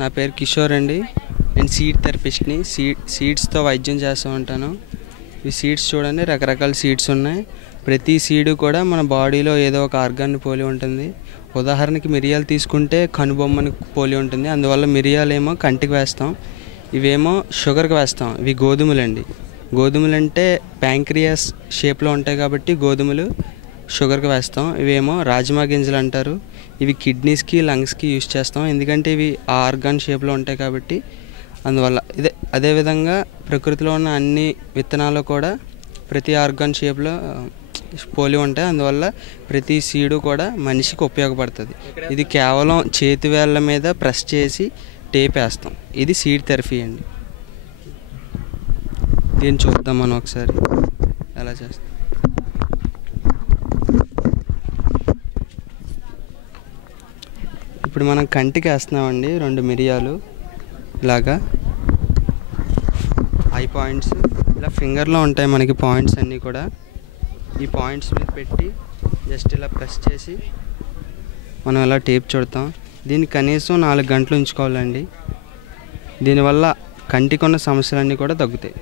నా పేరు కిషోర్ అండి. నేను సీడ్ థెరపిస్ట్ని. సీడ్స్తో వైద్యం చేస్తూ ఉంటాను. ఈ సీడ్స్ చూడండి, రకరకాల సీడ్స్ ఉన్నాయి. ప్రతి సీడు కూడా మన బాడీలో ఏదో ఒక ఆర్గాన్ని పోలి ఉంటుంది. ఉదాహరణకి మిరియాలు తీసుకుంటే కనుబొమ్మని పోలి ఉంటుంది. అందువల్ల మిరియాలేమో కంటికి వేస్తాం, ఇవేమో షుగర్కి వేస్తాం. ఇవి గోధుమలండి. గోధుమలు అంటే ప్యాంక్రియాస్ షేప్లో ఉంటాయి కాబట్టి గోధుమలు షుగర్కి వేస్తాం. ఇవేమో రాజ్మా గింజలు అంటారు. ఇవి కిడ్నీస్కి లంగ్స్కి యూజ్ చేస్తాం, ఎందుకంటే ఇవి ఆ ఆర్గాన్ షేప్లో ఉంటాయి కాబట్టి. అందువల్ల అదేవిధంగా ప్రకృతిలో ఉన్న అన్ని విత్తనాలు కూడా ప్రతి ఆర్గాన్ షేప్లో పోలి ఉంటాయి. అందువల్ల ప్రతి సీడు కూడా మనిషికి ఉపయోగపడుతుంది. ఇది కేవలం చేతి వేళ్ళ మీద ప్రెస్ చేసి టేప్ వేస్తాం. ఇది సీడ్ థెరపీ అండి. దీన్ని చూద్దాం మనం ఒకసారి ఎలా చేస్తాం. ఇప్పుడు మనం కంటికి వేస్తున్నామండి 2 మిరియాలు ఇలాగా. ఐ పాయింట్స్ ఇలా ఫింగర్లో ఉంటాయి మనకి పాయింట్స్ అన్నీ కూడా. ఈ పాయింట్స్ మీద పెట్టి జస్ట్ ఇలా ప్రెస్ చేసి మనం ఇలా టేప్ చుడతాం. దీన్ని కనీసం 4 గంటలు ఉంచుకోవాలండి. దీనివల్ల కంటికి ఉన్న సమస్యలన్నీ కూడా తగ్గుతాయి.